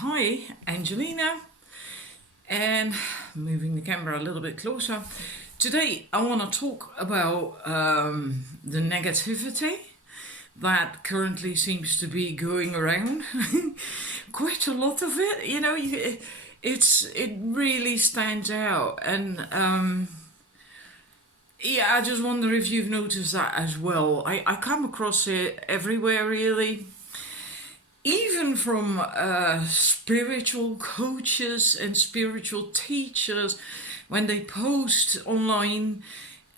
Hi, Angelina, and moving the camera a little bit closer. Today, I want to talk about the negativity that currently seems to be going around. Quite a lot of it, it really stands out, and yeah, I just wonder if you've noticed that as well. I come across it everywhere, really, even from spiritual coaches and spiritual teachers when they post online.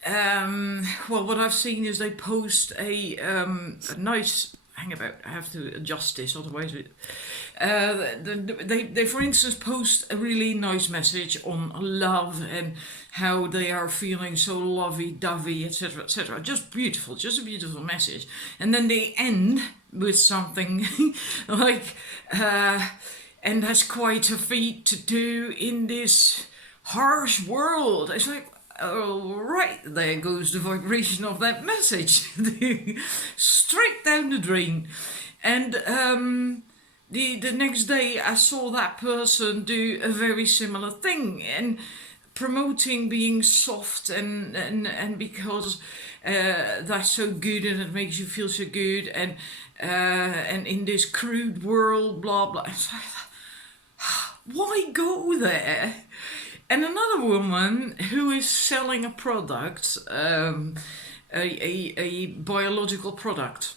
Well, what I've seen is they post a nice. Hang about, I have to adjust this, otherwise, they, for instance, post a really nice message on love and how they are feeling so lovey-dovey, etc., etc. Just beautiful, just a beautiful message. And then they end with something like, and that's quite a feat to do in this harsh world. It's like, oh, right, there goes the vibration of that message. Straight down the drain. And the next day I saw that person do a very similar thing and promoting being soft and because that's so good and it makes you feel so good and in this crude world, blah blah. It's like, why go there? And another woman who is selling a product, a biological product,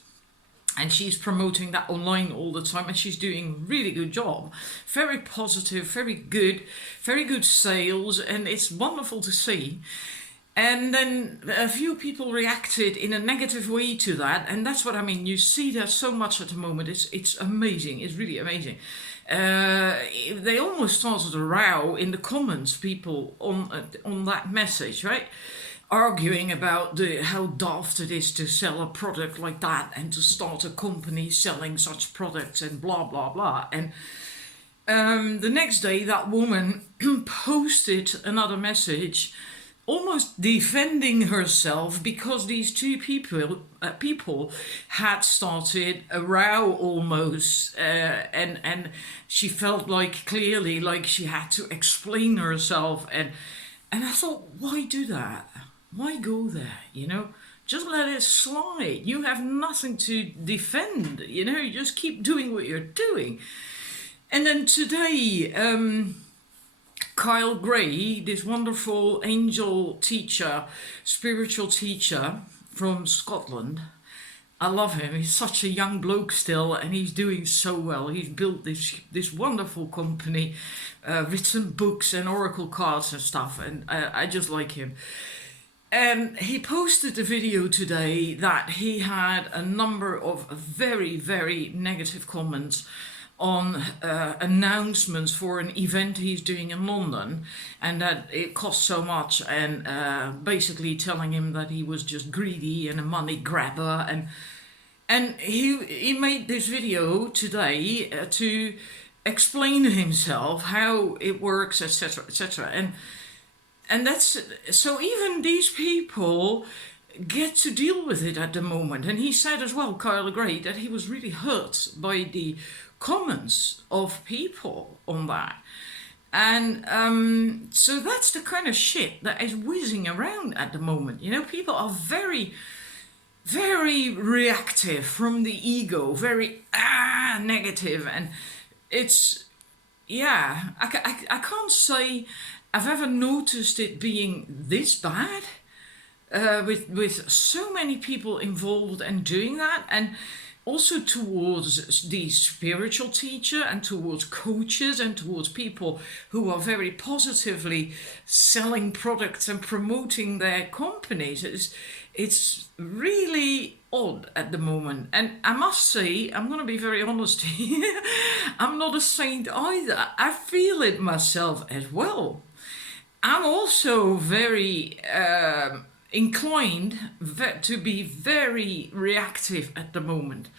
and she's promoting that online all the time, and she's doing a really good job. Very positive, very good sales, and it's wonderful to see. And then a few people reacted in a negative way to that, and that's what I mean. You see that so much at the moment. It's amazing. It's really amazing. They almost started a row in the comments, people on that message, right? Arguing about how daft it is to sell a product like that and to start a company selling such products and blah blah blah. And the next day, that woman posted another message, almost defending herself because these two people had started a row almost, and she felt like clearly like she had to explain herself, and I thought, why do that? Why go there? Just let it slide. You have nothing to defend. You just keep doing what you're doing. And then today, Kyle Gray, this wonderful angel teacher, spiritual teacher from Scotland. I love him. He's such a young bloke still, and he's doing so well. He's built this wonderful company, written books and oracle cards and stuff, and I just like him. And he posted a video today that he had a number of very, very negative comments on announcements for an event he's doing in London, and that it cost so much, and basically telling him that he was just greedy and a money grabber, and he made this video today to explain himself how it works, etc., etc. And that's so even these people get to deal with it at the moment. And he said as well, Kyle Gray, that he was really hurt by the comments of people on that. And so that's the kind of shit that is whizzing around at the moment. People are very, very reactive from the ego, very negative. And it's, yeah, I can't say I've ever noticed it being this bad. With so many people involved and doing that, and also towards the spiritual teacher and towards coaches and towards people who are very positively selling products and promoting their companies. It's really odd at the moment. And I must say, I'm going to be very honest here, I'm not a saint either. I feel it myself as well. I'm also very inclined to be very reactive at the moment.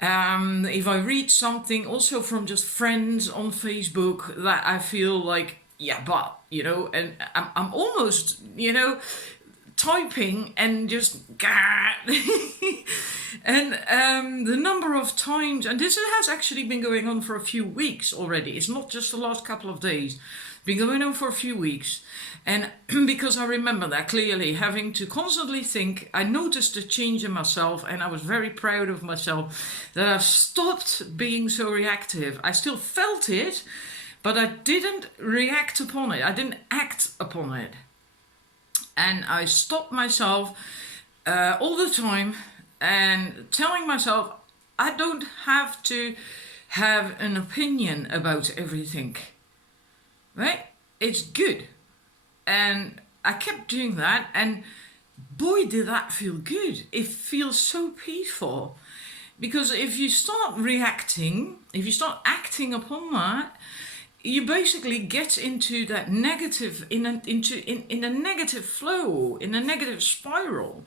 If I read something also from just friends on Facebook that I feel like, yeah, but, and I'm almost, typing and just and the number of times, and this has actually been going on for a few weeks already. It's not just the last couple of days. It's been going on for a few weeks. And because I remember that clearly, having to constantly think, I noticed a change in myself, and I was very proud of myself that I've stopped being so reactive. I still felt it, but I didn't react upon it. I didn't act upon it. And I stopped myself all the time and telling myself, I don't have to have an opinion about everything. Right? It's good. And I kept doing that, and boy, did that feel good. It feels so peaceful. Because if you start reacting, if you start acting upon that, you basically get into that negative, in a negative flow, in a negative spiral.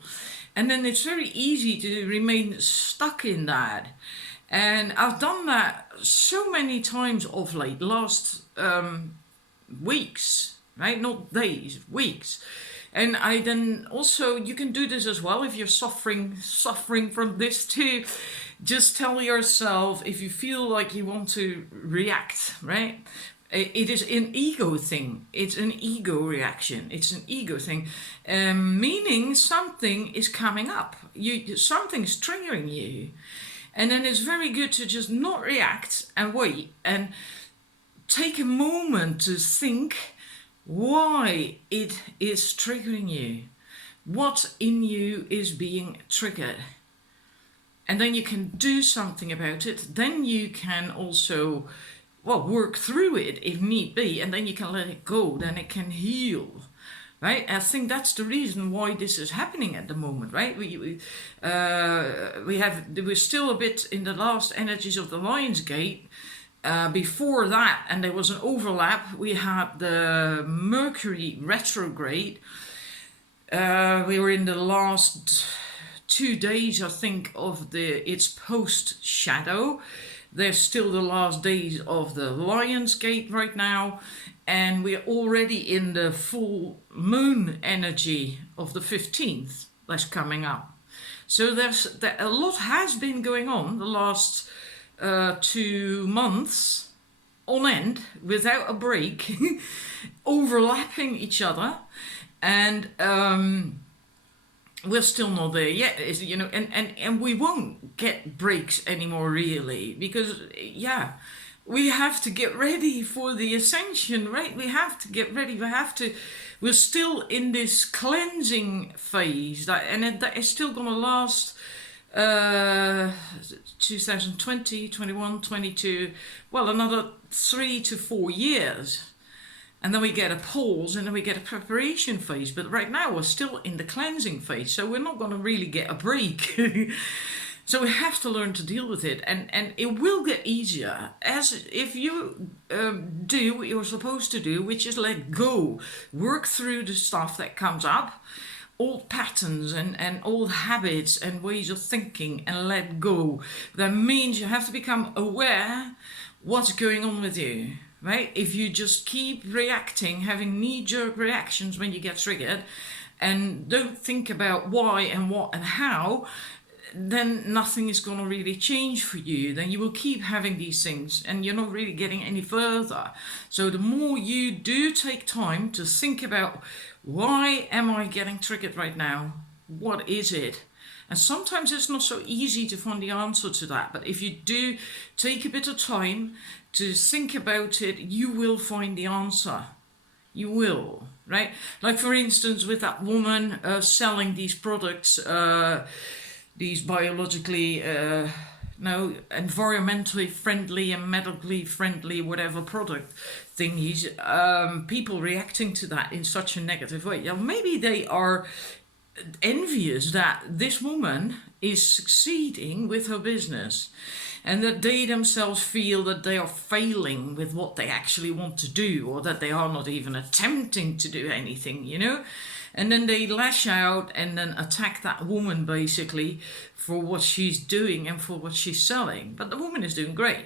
And then it's very easy to remain stuck in that. And I've done that so many times of late, last weeks, right? Not days, weeks. And I then also, you can do this as well if you're suffering from this too. Just tell yourself, if you feel like you want to react, right? It is an ego thing. It's an ego reaction. It's an ego thing, meaning something is coming up. Something's triggering you, and then it's very good to just not react and wait and take a moment to think why it is triggering you, what in you is being triggered. And then you can do something about it. Then you can also, work through it if need be, and then you can let it go. Then it can heal, right? I think that's the reason why this is happening at the moment, right? We're still a bit in the last energies of the Lion's Gate. Before that, and there was an overlap, we had the Mercury retrograde. We were in the last 2 days, I think, of its post shadow. There's still the last days of the Lion's Gate right now, and we're already in the full moon energy of the 15th that's coming up. So a lot has been going on the last 2 months on end without a break, overlapping each other, and we're still not there yet, and we won't get breaks anymore, really, because we have to get ready for the ascension, right? We have to get ready. We're still in this cleansing phase, that is still going to last 2020, 21, 22, another 3 to 4 years. And then we get a pause, and then we get a preparation phase. But right now we're still in the cleansing phase, so we're not going to really get a break. So we have to learn to deal with it, and it will get easier as if you do what you're supposed to do, which is let go, work through the stuff that comes up, old patterns and old habits and ways of thinking, and let go. That means you have to become aware what's going on with you. Right? If you just keep reacting, having knee-jerk reactions when you get triggered, and don't think about why and what and how, then nothing is going to really change for you. Then you will keep having these things, and you're not really getting any further. So the more you do take time to think about, why am I getting triggered right now? What is it? And sometimes it's not so easy to find the answer to that. But if you do take a bit of time to think about it, you will find the answer. You will, right? Like, for instance, with that woman selling these products, these biologically, environmentally friendly and medically friendly, whatever product thingies, people reacting to that in such a negative way. Maybe they are envious that this woman is succeeding with her business, and that they themselves feel that they are failing with what they actually want to do, or that they are not even attempting to do anything, and then they lash out and then attack that woman basically for what she's doing and for what she's selling. But the woman is doing great,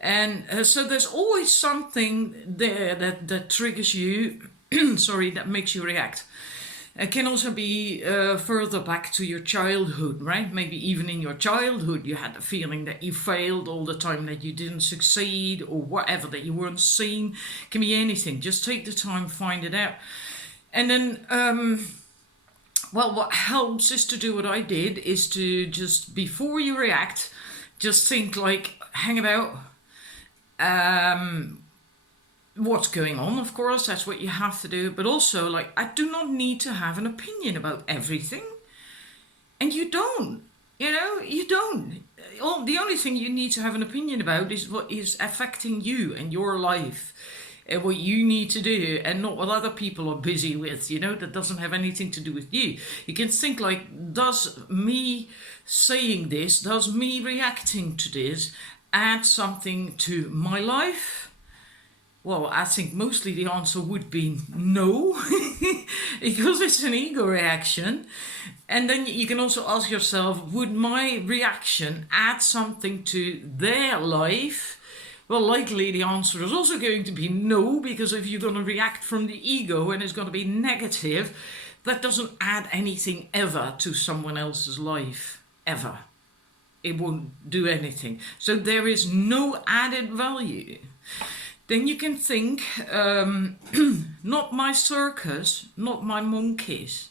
and so there's always something there that triggers you that makes you react. It can also be further back to your childhood, right? Maybe even in your childhood you had the feeling that you failed all the time, that you didn't succeed or whatever, that you weren't seen. It can be anything. Just take the time, find it out. And then, well, what helps is to do what I did, is to just, before you react, just think like, hang about. What's going on, of course, that's what you have to do, but also, like, I do not need to have an opinion about everything, and you don't, you don't. The only thing you need to have an opinion about is what is affecting you and your life, and what you need to do, and not what other people are busy with, that doesn't have anything to do with you. You can think like, does me saying this, does me reacting to this add something to my life? Well, I think mostly the answer would be no, because it's an ego reaction. And then you can also ask yourself, would my reaction add something to their life? Well, likely the answer is also going to be no, because if you're going to react from the ego and it's going to be negative, that doesn't add anything ever to someone else's life, ever. It won't do anything. So there is no added value. Then you can think, not my circus, not my monkeys,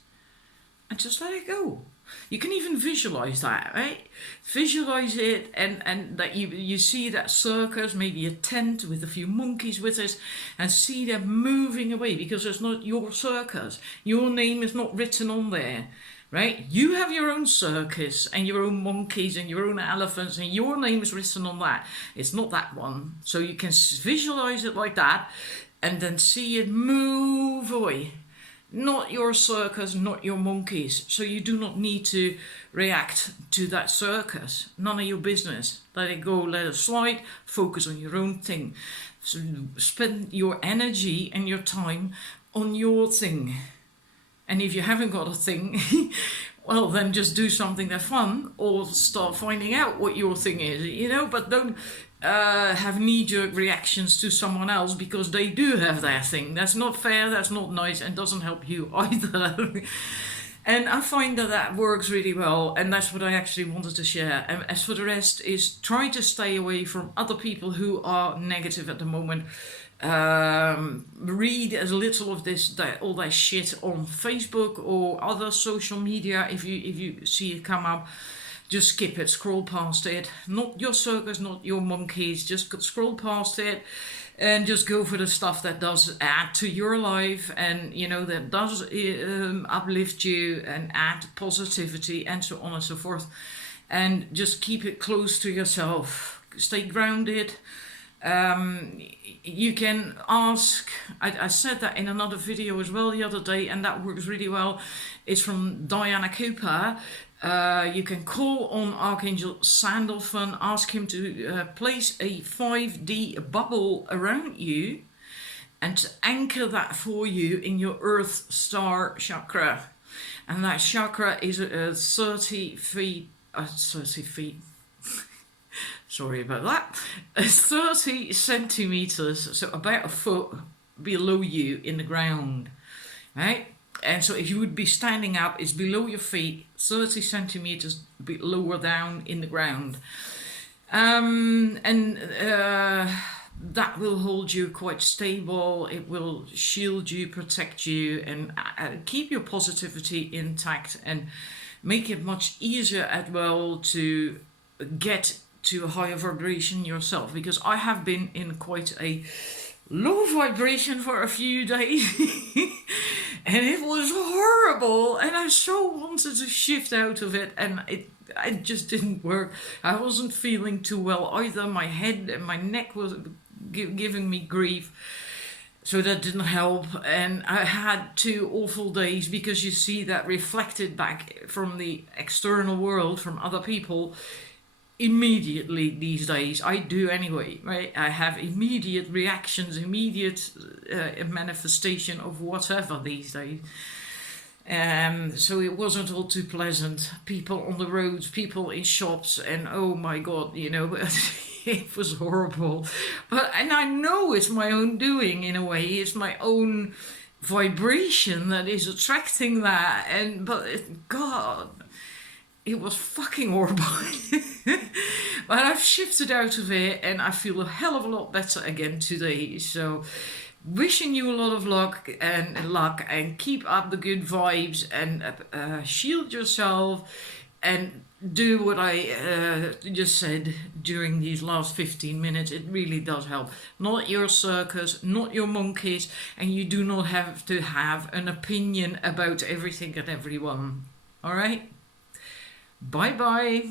and just let it go. You can even visualize that, right? Visualize it, and that you see that circus, maybe a tent with a few monkeys with us, and see them moving away, because it's not your circus. Your name is not written on there. Right? You have your own circus and your own monkeys and your own elephants, and your name is written on that. It's not that one. So you can visualize it like that and then see it move away. Not your circus, not your monkeys. So you do not need to react to that circus. None of your business. Let it go, let it slide. Focus on your own thing. So spend your energy and your time on your thing. And if you haven't got a thing, well, then just do something that's fun, or start finding out what your thing is, but don't have knee-jerk reactions to someone else because they do have their thing. That's not fair, that's not nice, and doesn't help you either. And I find that works really well, and that's what I actually wanted to share. And as for the rest, is try to stay away from other people who are negative at the moment. Read as little of all that shit on Facebook or other social media. If you see it come up, just skip it, scroll past it. Not your circus, not your monkeys. Just scroll past it, and just go for the stuff that does add to your life, and that does uplift you and add positivity, and so on and so forth. And just keep it close to yourself. Stay grounded. You can ask, I said that in another video as well the other day, and that works really well. It's from Diana Cooper. You can call on Archangel Sandalphon, ask him to place a 5D bubble around you and to anchor that for you in your Earth Star chakra. And that chakra is 30 feet, sorry about that, 30 centimeters, so about a foot below you in the ground, right? And so if you would be standing up, it's below your feet, 30 centimeters lower down in the ground. That will hold you quite stable. It will shield you, protect you, and keep your positivity intact, and make it much easier as well to get to a higher vibration yourself, because I have been in quite a low vibration for a few days and it was horrible, and I so wanted to shift out of it, and it just didn't work. I wasn't feeling too well either. My head and my neck was giving me grief, so that didn't help. And I had 2 awful days, because you see that reflected back from the external world, from other people, immediately these days. I do anyway, right? I have immediate reactions, immediate manifestation of whatever these days. So it wasn't all too pleasant. People on the roads, people in shops, and oh my God, it was horrible. And I know it's my own doing in a way. It's my own vibration that is attracting that. And but God, it was fucking horrible. But I've shifted out of it and I feel a hell of a lot better again today. So wishing you a lot of luck and keep up the good vibes and shield yourself and do what I just said during these last 15 minutes. It really does help. Not your circus, not your monkeys, and you do not have to have an opinion about everything and everyone. All right? Bye bye.